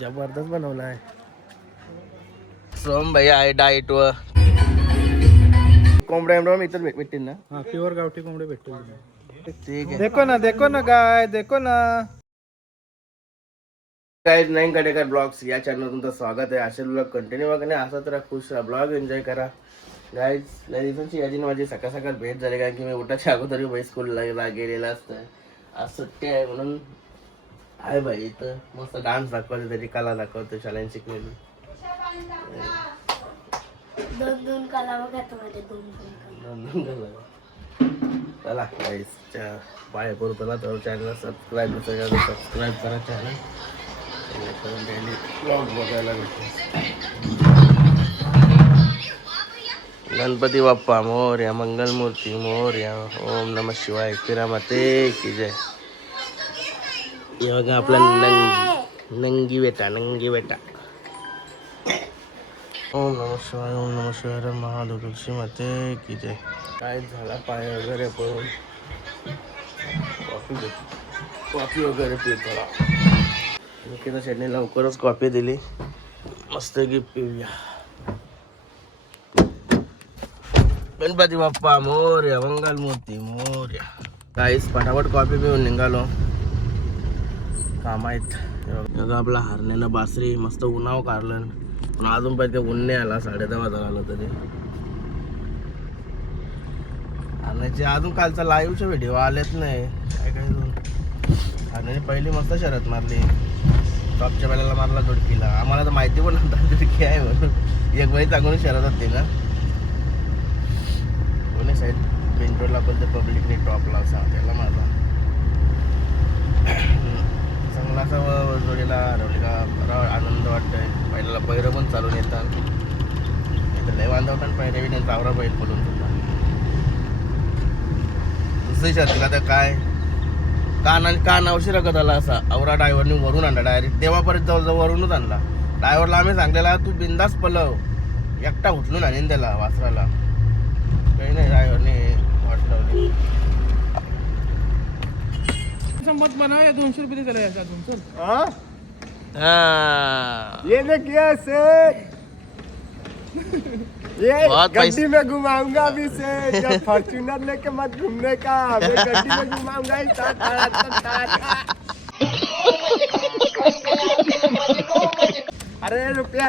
जबरदस्त बनवला आहे. सोम भैया आहे डाएट वर. कोंबड्या इथं भेटतील ना? हा प्युअर गावठी कोंबडे भेटतील. ठीक आहे. देखो ना गाय देखो ना. गाइस नईन कडेकर ब्लॉग्स या चॅनल तुमचं स्वागत आहे. असे ब्लॉग कंटिन्यू बघणे, असं तर खुश राहा, ब्लॉग एन्जॉय करा. गाइस लय दिवसांची याची माझी सकाळ सकाळ भेट झाली, कारण की मी उठाच्या अगोदर बाई स्कूलला गेलेला असतं. आज सुट्टी आहे म्हणून आहे बाई इथं मस्त डान्स दाखवते, त्याची कला दाखवते, चॅलेंज शिकलेली. दोन कला बघा तुम्हाला दोन चला गाइस बाय करू चला. तर चॅनल सबस्क्राईब करा चॅनल, डेली ब्लॉग बघायला भेटतो. गणपती बाप्पा मोरया, मंगलमूर्ती मोरया, ओम नमः शिवाय, फिरामते की जय. हे बघा आपला नंगी बेटा. ओम नमः शिवाय, ओम नमः शिवाय, महादेव तुळशी माते की जय. काय झाला पाय वगैरे पळून कॉफी वगैरे पितो. निकिता शेटने लवकरच कॉफी दिली, मस्त की पिऊया. गणपती बाप्पा मोरया, मंगलमूर्ती मोरया. काहीच फटाफट कॉफी पिऊन निघालो, काम आहेत. आपला हरण्यानं बासरी मस्त उन्हाव काढलं, पण अजून पण ते ऊन नाही आला. 10:30 आलं तरी. हरण्याचे अजून कालचा लाईव्हचे व्हिडिओ आलेच नाही. काय हरण्याने पहिली मस्त शर्यत मारली, टॉपच्या बैलाला मारला दोडकीला. आम्हाला तर माहिती पण नव्हतं दोडकी आहे म्हणून. एक बाई चांगून शर्यत होती ना कोणी साईड बेंचरोडला, पण ते पब्लिकने टॉपला असा त्याला माझा चांगला असा जोडीला हरवली का बरा आनंद वाटतोय. पहिल्याला पैरं पण चालून येतात, इथं लय बांधवतात आणि पैरे बी त्यांचा आवरा बैल पडून सुद्धा. दुसरी शर्तीला तर काय कान उशिरा कदाला असा आवरा ड्रायव्हरने वरून आणला, डायरेक्ट देवापर्यंत जवळजवळ वरूनच आणला. ड्रायव्हरला आम्ही सांगलेला तू बिंदास पलव, एकटा उचलून आणीन त्याला वासराला. काही नाही, ड्रायव्हरने वाटलं मत बना या 200 रुपये चला याचा अजून चल. ये देखिए सेठ, ये गड्डी में घुमाऊंगा अभी से. जब फॉर्च्यूनर लेके मत घूमने का, मैं गड्डी में घुमाऊंगा ही. अरे रुपया.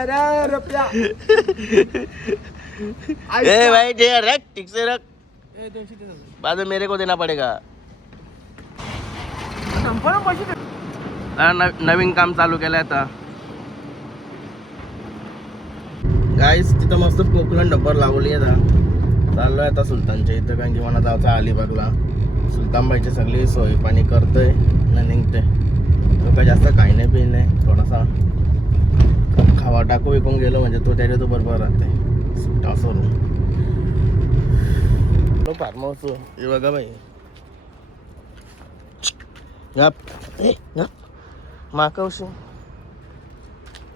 ए भाई दे रख, ठीक से रख, 200 दे. बाद में मेरे को देना पड़ेगा. नवीन काम चालू केलं आता गाईस. तिथं मस्त पोकलन डब्बर लावली आता. चाललोय आता सुलतानच्या इथं, कारण की मला जायचं अलिबागला. सुलतानबाईची सगळी सोय पाणी करतोय ना निघते. तो काय जास्त काही नाही पिन नाही, थोडासा खावा टाकू विकून गेलो म्हणजे तो त्याच्या तो बरोबर राहते सुट्टा सोडून. फार्म हाऊस हे बघा बाई. माकवशी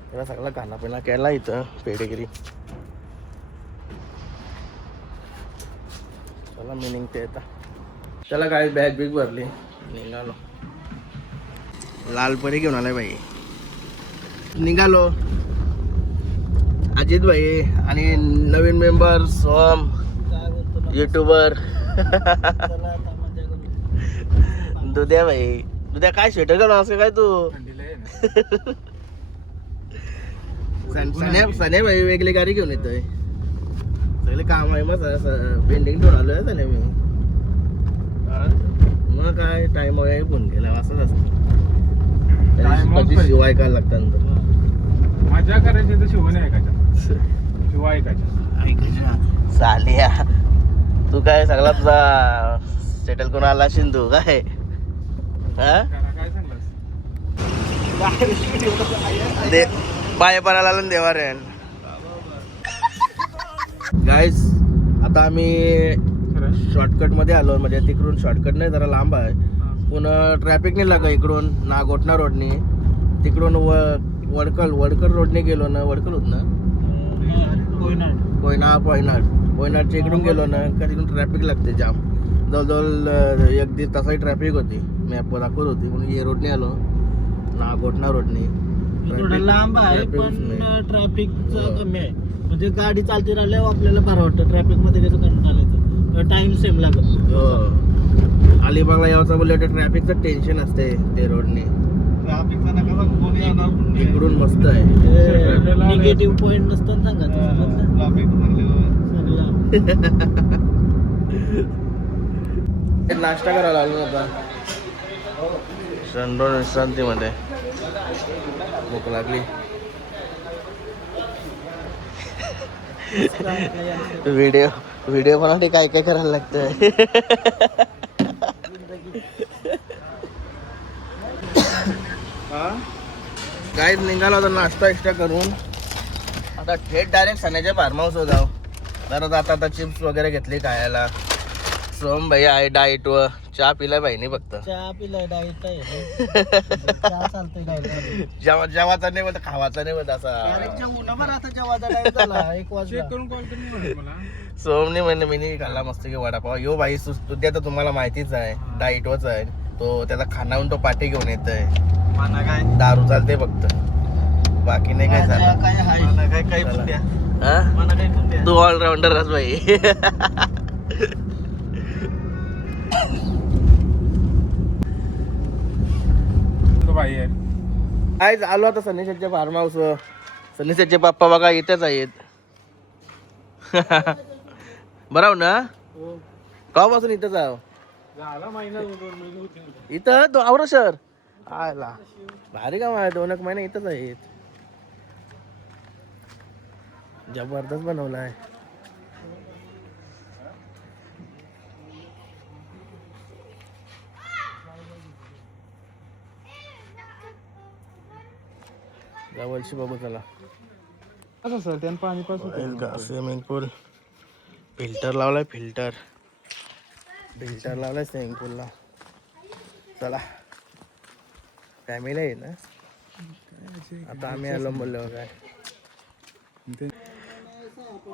त्याला सगळा खानापिना केला इथं, पेडेगिरी. चला मी निघते आता. चला काय बॅग बिग भरली, निघालो. लालपरी घेऊन आलाय बाई. निघालो. अजित भाई आणि नवीन मेंबर सोम युट्यूबर. दुद्या भाई, दुद्या काय स्वेटर घालून असं काय तू? सने भाई वेगळी गाडी घेऊन येतोय. सगळे काम आहे मग पेंडिंग ठेवून आलोय सने मी. मग काय टाइम वगैरे फोन केला असंच असतं. कधी शिवाय काय लागतात मजा करायची तर शिवणे ऐकायच्या, शिवाय ऐकायच्या. सालिया तू काय सगळा तुझा सेटल करून आला असेल तू काय? काय सांगलास? पाय पडायला देवा रे. गाईस आता आम्ही शॉर्टकट मध्ये आलो, म्हणजे तिकडून शॉर्टकट नाही, जरा लांब आहे. पुन्हा ट्रॅफिक नाही लागा इकडून नागोठणा रोडने. तिकडून वडकर रोडने गेलो ना, वडकर होत ना, पोयनाडच्या इकडून गेलो ना का तिकडून ट्रॅफिक लागते जाम. जवळजवळ 1-1.5 तासाची ट्रॅफिक होती, मॅपवर दाखवत होती. म्हणून ये रोडने आलो, नागोठणा रोडने. थोडा लांब आहे traffic नाही. पण ट्रॅफिक कमी आहे म्हणजे गाडी चालती राहिल्यावर आपल्याला बरं वाटतं ट्रॅफिक मध्ये कसं कंटाळा येतं टाइम सेम लागत हो अलिबागला यायचं बोलले तर ट्रॅफिकचं टेन्शन असते ते रोडने ट्रॅफिकचा नका कोणी येणार इकडून मस्त आहे निगेटिव्ह पॉइंट नसतात सांगा नाश्ता करायला आलो होता शंडो विश्रांतीमध्ये भूक लागली व्हिडिओ व्हिडिओ बनवण्यासाठी काय काय करायला लागतंय काय निघाला होता नाश्ता एक्स्ट्रा करून आता थेट डायरेक्ट सण्याच्या फार्म हाऊस वर जाऊ जरा जाता आता चिप्स वगैरे घेतली खायला सोम भाई आहे डाईट व चहा पिलाय भाईनी फक्त चहा पिलाय डाईट आहे चहा चालतंय डाईट जेवाचा नाही बोलत खावाचा नाही बोलत असा आता जेवाचा डाईट झाला 1 वाजता चेक करून कॉल करून मला सोमनी म्हणजे मी खाल्ला मस्त की वडापाव यो भाई सुद्धा तर तुम्हाला माहितीच आहे डाईटवच आहे तो त्याचा खानावून तो पाठी घेऊन येत आहे माना काय दारू चालते फक्त बाकी नाही काय झालं काय हाय माना काय काय बुद्ध्या हा? माना काय बुद्ध्या तू ऑलराऊंडरच भाई तो भाई आहे काय आलो आता सनीशेटच्या फार्म हाऊस सनीशेटचे पप्पा बघा इथेच आहेत बराव ना कवापासून इथंच आहो झाला महिना 2 महिने होते इथं तो आवरा सर आला भारी काम आहे 2 महिने इथंच आहेत जबरदस्त बनवलाय जवळची बघू चला असं सर त्यानं पाणी पासून स्विमिंग पूल फिल्टर लावलाय फिल्टर लावलाय स्विमिंग पूलला चला फॅमिली आहे ना आता आम्ही आलो बोललो काय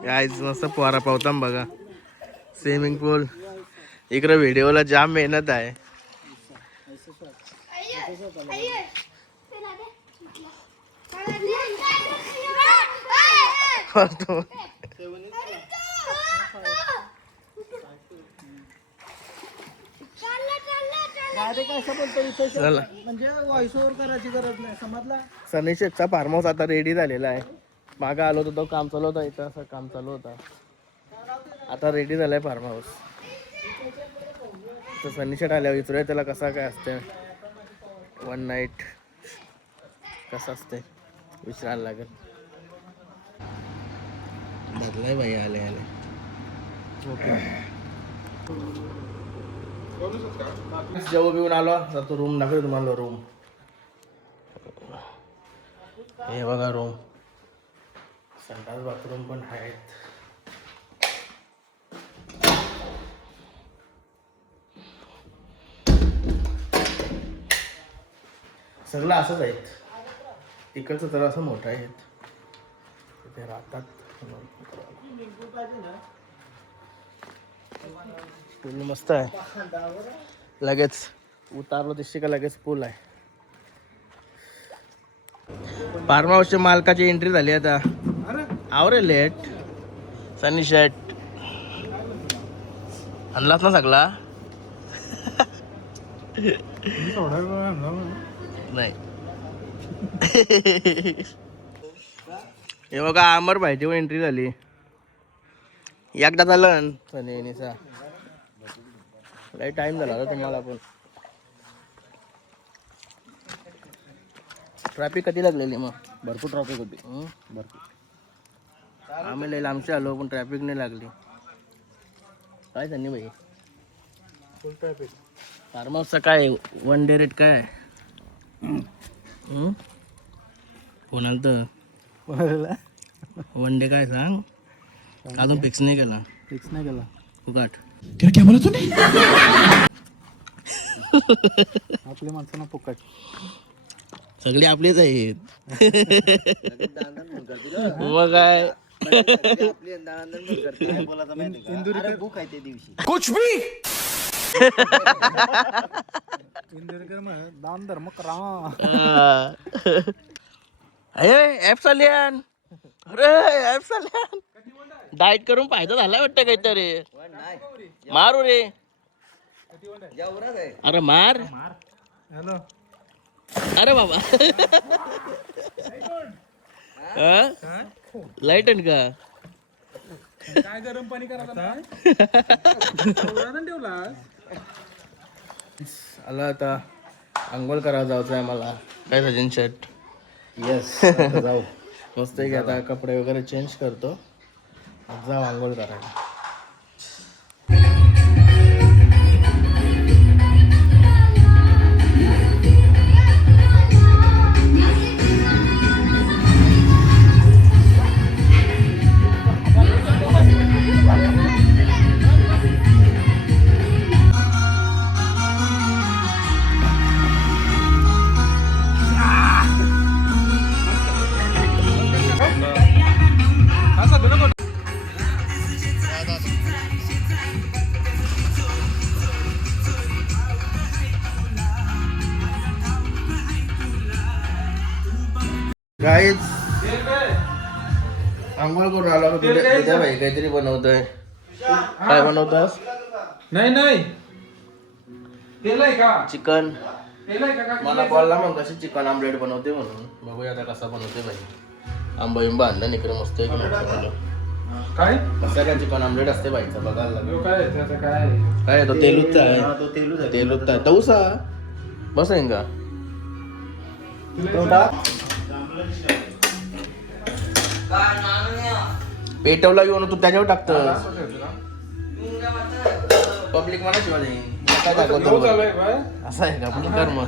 गाईज मस्त पोरा पावताम बघा स्विमिंग पूल इकडे व्हिडिओला जाम मेहनत आहे डायरेक्ट असं बोलतो इथे चला म्हणजे व्हॉइस ओव्हर करायची गरज नाही समजला सनीशेटचा फार्म हाऊस आता रेडी झालेला आहे मागं आलो होतो तो काम चालू होता इथं असं काम चालू होता आता रेडी झालाय फार्म हाऊस तर सनीशेट आल्यावर विचारूया त्याला कसा काय असते 1 नाईट कसं असते विचारायला लागेल बदलाय बाई आले जेव्हा घेऊन आलो तर तो रूम दाखवतो तुम्हाला रूम हे बघा रूम संडास बाथरूम पण आहेत सगळं असंच आहेत तिकडचं तर असं मोठं आहेत तिथे राहतात पूल मस्त आहे लगेच उतारलो दिसते का लगेच पूल आहे फार्म हाऊसच्या मालकाची एंट्री झाली आता आवरे लेट सनी शर्ट आणलाच ना सगळा नाही हे बघा अमर भाईची एंट्री झाली एकदा झालं सनी निसा लय टाइम झाला होता तुम्हाला पण ट्रॅफिक कधी लागलेली मग भरपूर ट्रॅफिक होती भरपूर आम्ही लय लांबचे आलो पण ट्रॅफिक नाही लागली काय सनी भाई फुल ट्रॅफिक फार्म हाऊसचा काय 1 डे रेट काय कोणाला तर 1 डे काय सांग अजून फिक्स नाही केला फुकाट आपल्या माणसांना फुकट सगळे आपलेच आहेत मग काय कुछ भी इंदुरीकर दान धर्म करा ऍप चालियान अरे ऍप चालियान डाएट करून फायदा झाला वाटतं काहीतरी मारू रे अरे मार हॅलो अरे बाबा लाईट आहे का काय गरम पाणी करायला ठेवला आला आता आंघोळ करायला जायचं आहे मला काय सचिन शर्ट येस जाऊ मस्त आहे की आता कपडे वगैरे चेंज करतो जाऊ आंघोळ करायला गाईज आंघोळ करून आलो तुझ्या भाई काहीतरी बनवतोय काय बनवतोस नाही नाही केलंय का चिकन केलंय का मला बोलला मग कशी चिकन आमलेट बनवते म्हणून बघूया आता कसा बनवते भाई आंबा बिंबा आणलं इकडे मस्त एक काय कसं काय चिकन आमलेट असते बाईचं बघायला लागेल काय त्याचं काय काय तो तेलूचा आहे तो तेलूच आहे. तेलूचा आहे तऊसा बस आहे का पेटवला घेऊन तू त्याच्यावर टाकतोस पब्लिक मला शिवाय देईन काय दाखवतो चालूय बाय असं आहे का पण कर मग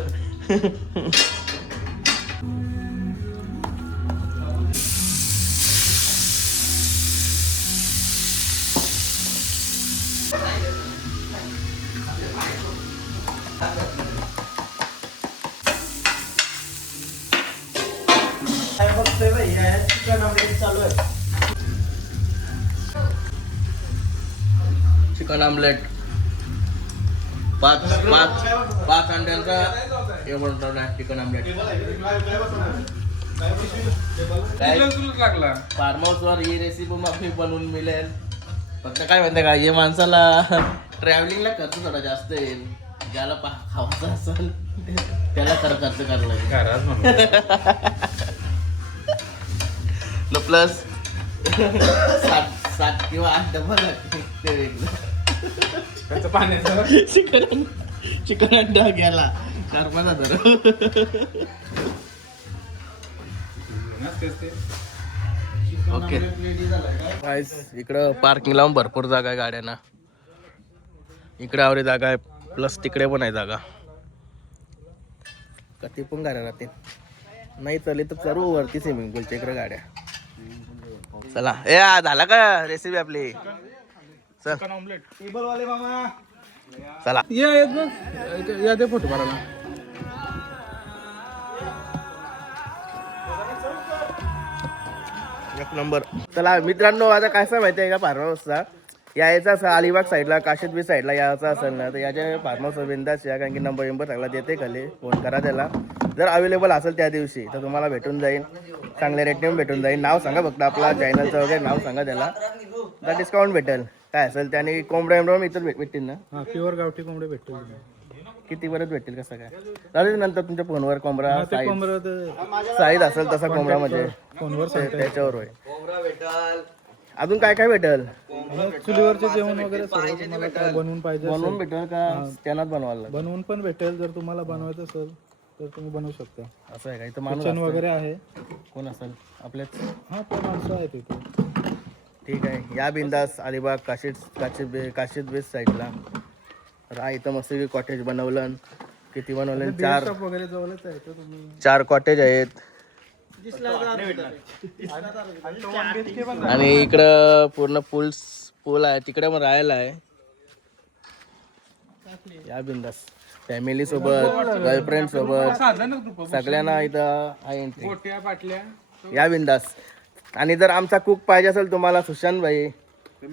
चिकन आमलेट पाच पाच पाच अंड्यांचा हे बनवतो चिकन आमलेट काय लागला फार्म हाऊस वर ही रेसिपी मग बनवून मिळेल फक्त काय म्हणते का हे माणसाला ट्रॅव्हलिंगला खर्च थोडा जास्त येईल ज्याला खावायचं असेल त्याला खर्च करायला लागेल घरात म्हणून प्लस 7 किंवा 8 डबा लागते ते वेगळं त्याचं पाण्याचं चिकन अंडा गेला 4-5 हजार ओके इकडं पार्किंग लावून भरपूर जागा आहे गाड्यांना इकडे आवरी जागा आहे प्लस तिकडे पण आहे जागा कधी पण गाड्या राहते नाही चले तर चरू वरती स्विमिंग पूलच्या इकडे गाड्या चला ए झाला का रेसिपी आपली चल ऑमलेट टेबल वाले मामा चला या दे फोटो मारायला एक नंबर चला मित्रांनो आता काय माहिती आहे का फार्म हाऊसचा यायचा असं अलिबाग साईडला काशीद बीच साईडला यायचा असेल ना तर याच्या फार्म हाऊस बिंदास या कारण की नंबर चांगला देते खाली फोन करा त्याला जर अवेलेबल असेल त्या दिवशी तर तुम्हाला भेटून जाईल चांगल्या रेटने भेटून जाईल नाव सांगा फक्त आपला चॅनलचं वगैरे नाव सांगा त्याला तर डिस्काउंट भेटेल काय असेल त्याने कोंबड्या इतर भेटतील ना हा प्युअर गावठी कोंबडे भेटतील किती परत भेटतील कसं काय चालेल नंतर तुमच्या फोनवर कोंबडा कोंबडा साईज असेल तसा कोंबडा म्हणजे फोनवर त्याच्यावर होय अजून काय काय भेटेल चुलीवरचे जेवण वगैरे सर्व तुम्हाला काय बनवून पाहिजे बनवून भेटेल का त्यालाच बनवायला लागेल बनवून पण भेटेल जर तुम्हाला बनवायचं असेल तर तुम्ही बनवू शकता असं आहे का इथं माणूस किचन असतो. वगैरे आहे कोण असेल आपल्याच हा ते माणसं आहेत इथे ठीक आहे या बिंदास अलिबाग काशीद बेस साईडला राहा इथं मस्त कॉटेज बनवलं किती बनवलं चार शॉप वगैरे जवळच आहे तर तुम्ही 4 कॉटेज आहेत आणि इकडं पूर्ण पूल आहे तिकडे पण राहायला आहे या बिंदास फॅमिली सोबत गर्लफ्रेंड सोबत सगळ्यांना इथं आहे एंट्री गोट्या बाटल्या या बिंदास आणि जर आमचा कुक पाहिजे असेल तुम्हाला सुशांत भाई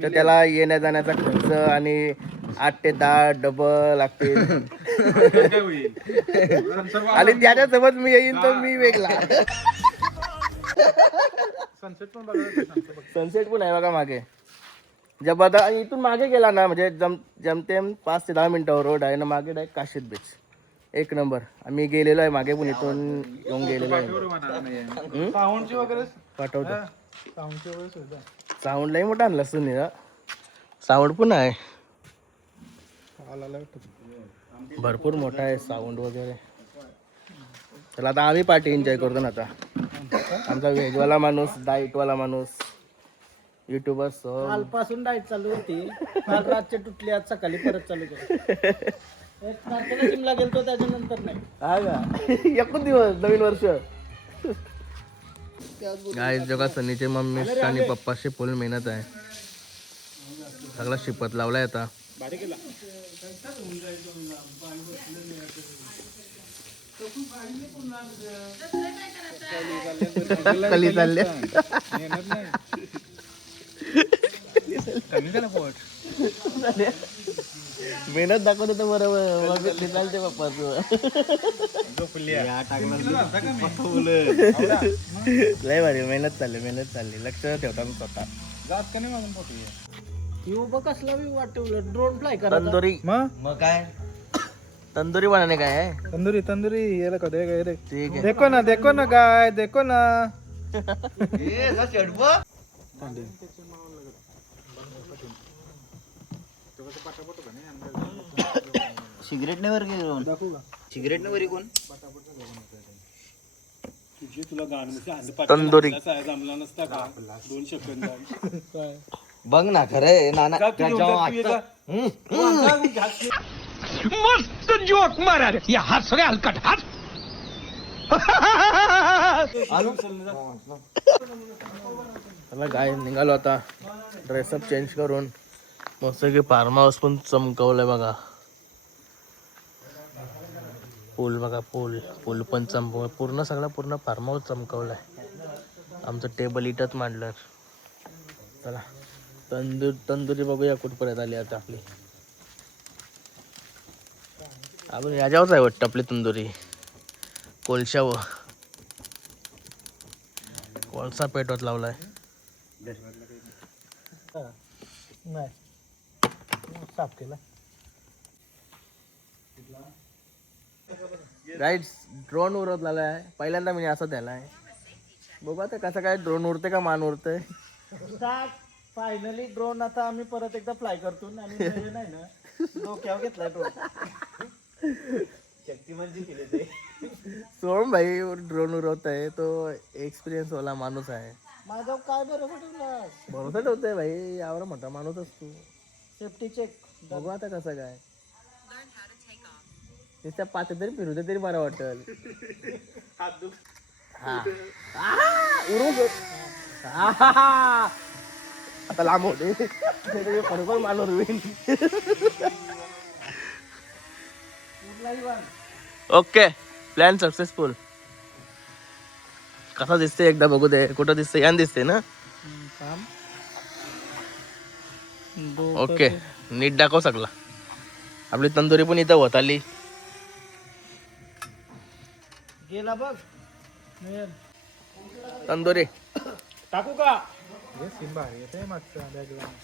तर त्याला येण्या जाण्याचा खर्च आणि 8 ते 10 डबल लागतील काय होईल आणि त्याच्यासोबत मी येईन तर मी वेगळा सनसेट पण बघा. सनसेट पण आहे बघा मागे. जब आता इथून मागे गेला ना म्हणजे जमतेम 5 ते 10 मिनिटावर रोड आहे ना मागे डायरेक्ट काशीद बीच. एक नंबर. आम्ही गेलेलो आहे मागे पण इथून येऊन गेलेलो आहे. साऊंडची वगैरे पाठवतो. साऊंडची वगैरे सुविधा. साऊंड लई मोठा आणला तुम्ही ना. साऊंड पण आहे आला भरपूर मोठा आहे साऊंड वगैरे. चला आता आम्ही पार्टी एन्जॉय करतो ना आता. आमचा व्हेजवाला माणूस डाईटवाला माणूस युट्यूबर कालपासून डाएट चालू होती. काल रातचे तुटली, आज सकाळी परत चालू केली. एक तारखेला जिमला गेलतो, त्याच्यानंतर नाही. हा का एकूण दिवस नवीन वर्ष. गाईस जगा सनीचे मम्मी आणि पप्पाशी फुल मेहनत आहे. सगळा शिपत लावलाय आता. कली चालले मेहनत दाखवत होतं बरोबर. चालते पप्पा लय भारी मेहनत चालली लक्ष ठेवता मी स्वतः. युवक कसला बी वाटतं उलट ड्रोन फ्लाय करा. तंदुरी मग काय तंदुरी बनाने काय आहे. तंदुरी ये रखो देख ठीक आहे. देखो ना गाय देखो ना. सिगरेट नाही वर घेऊन दाखवू का? सिगरेट नाही वरी कोण तंदुरी बघ ना खरं नाना मस्त जोक मारा रे या हात सगळे हलकट हात. चला गाय निघालो आता ड्रेसअप चेंज करून. मस्त की फार्म हाऊस पण चमकवलंय बघा. पूल बघा पूल पण चमकव पूर्ण सगळा पूर्ण फार्म हाऊस चमकवलाय. आमचं टेबल इथंच मांडलं. चला तंदुरी बघूया कुठपर्यंत आली आता आपली. आपण याच्यावरच आहे वाटतं आपली तंदुरी. कोळशावर कोळसा पेटवत लावलाय. नाही साफ केला. गाईड्स ड्रोन उडवत लावलाय. पहिल्यांदा मी असं द्यायलाय. बघू आता कसं काय ड्रोन उडते का मान उडते. फायनली ड्रोन आता आम्ही परत एकदा फ्लाय करतो. आणि नवीन आहे ना डोक्यावर घेतलाय ड्रोन. शक्तिमानजी केले ते. सोम भाई ड्रोन उडवत आहे तो एक्सपिरियन्स वाला माणूस आहे. माझ्यावर काय भरोसा ठेवला. भरोसा ठेवतोय भाई यावर मोठा माणूस असतो. Safety check. बघू आता कसं काय. त्या पाच तरी फिरू दे तरी बरं वाटेल. आता लांब होते खरोखर मानवर होईल. Okay plan successful. कसा दिसते एकदा बघू दे. कुठं दिसते यान दिसते ना. ओके नीट दाखव सगळा. आपली तंदुरी पण इथं होत आली. गेला बघ तंदुरी टाकू का. हे सीन भारी आहे मागचा बॅकग्राऊंड.